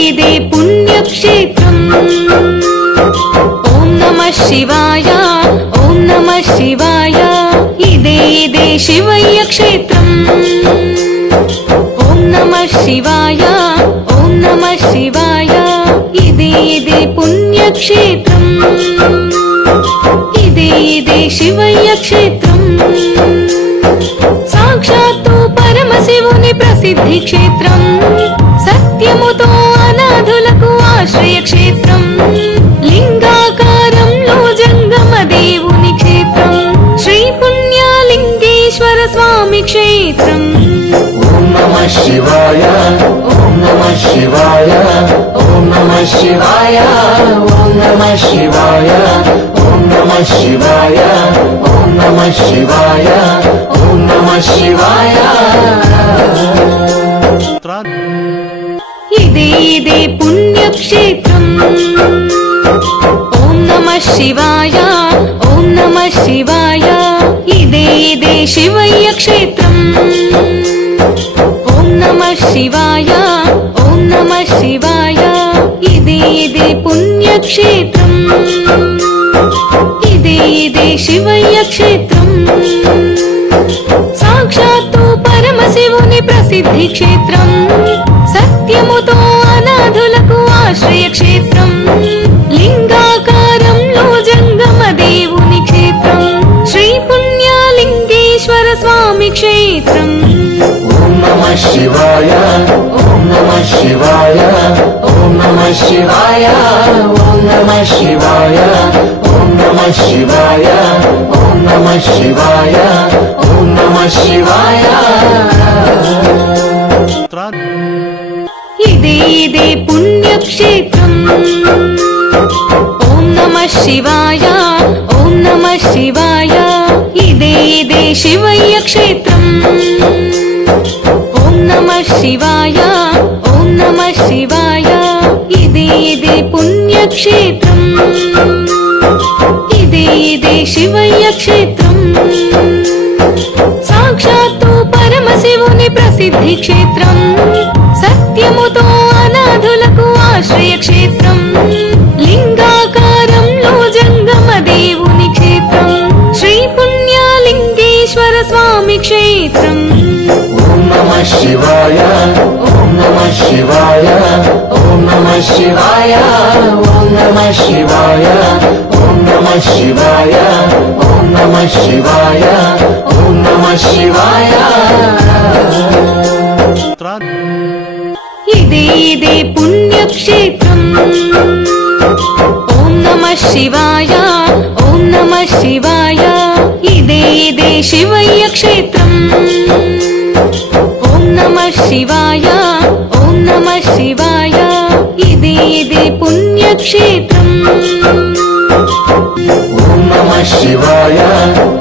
ఇదే పుణ్యక్షేత్రం ఓం నమః శివాయ ఓం నమః శివాయ ఇదే శివయ్య క్షేత్రం ఓం నమః శివాయ ఓం నమః శివాయ ఇదే పుణ్యక్షేత్రం ఇదే శివయ్య క్షేత్రం సాక్షాత్తు పరమశివుని ప్రసిద్ధి క్షేత్రం సత్యముతో అనాథులకు ఆశ్రయ క్షేత్రం లింగాకారంలో జంగమ దేవుని క్షేత్రం శ్రీ పుణ్యలింగేశ్వర స్వామి క్షేత్రం ఓం నమః శివాయ ఓం నమః శివాయ ఓం నమః శివాయ ఓం నమః శివాయ ఓం నమః శివాయ ఓం నమః శివాయ ఓం నమః శివాయ ఇదే పుణ్యక్షేత్రం ఓం నమః శివాయ ఓం నమః శివాయ ఇదే శివయ్య క్షేత్రం ఓం నమః శివాయ ఓం నమః శివాయ ఇదే పుణ్యక్షేత్రం ఇదే శివయ్య క్షేత్రం సాక్షాత్తు పరమశివుని ప్రసిద్ధి క్షేత్రం సత్యముతో అనాథులకు ఆశ్రయ క్షేత్రం లింగాకారంలో జంగమ దేవుని క్షేత్రం శ్రీ పుణ్యలింగేశ్వర స్వామి క్షేత్రం ఓం నమః శివాయ ఓం నమః శివాయ ఓం నమః శివాయ ఓం నమః శివాయ ఓం నమః శివాయ ఓం నమః శివాయ ఓం నమః శివాయ ఇదే పుణ్యక్షేత్రం ఓం నమః శివాయ ఓం నమః శివాయ ఇదే శివయ్య క్షేత్రం ఓం నమః శివాయ ఓం నమః శివాయ ఇదే పుణ్యక్షేత్రం ఇదే శివయ్య క్షేత్రం సాక్షాత్తు పరమశివుని ప్రసిద్ధి క్షేత్రం సత్యముతో అనాథులకు ఆశ్రయ క్షేత్రం లింగాకారంలో జంగమ దేవుని క్షేత్రం శ్రీ పుణ్యలింగేశ్వర స్వామి క్షేత్రం ఓం నమః శివాయ ఓం నమః శివాయ ఓం నమః శివాయ ఓం నమః శివాయ ఓం నమః శివాయ ఓం నమః శివాయ ఓం నమః శివాయ ఇదే పుణ్యక్షేత్రం ఓం నమః శివాయ ఓం నమః శివాయ ఇదే శివయ్య క్షేత్రం ఓం నమః శివాయ ఓం నమః శివాయ ఇదే పుణ్యక్షేత్రం ఓం నమః శివాయ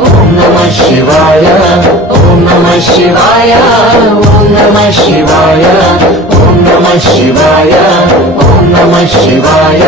ఓం నమః శివాయ ఓం నమః శివాయ ఓం నమః శివాయ ఓం నమః శివాయ ఓం నమః శివాయ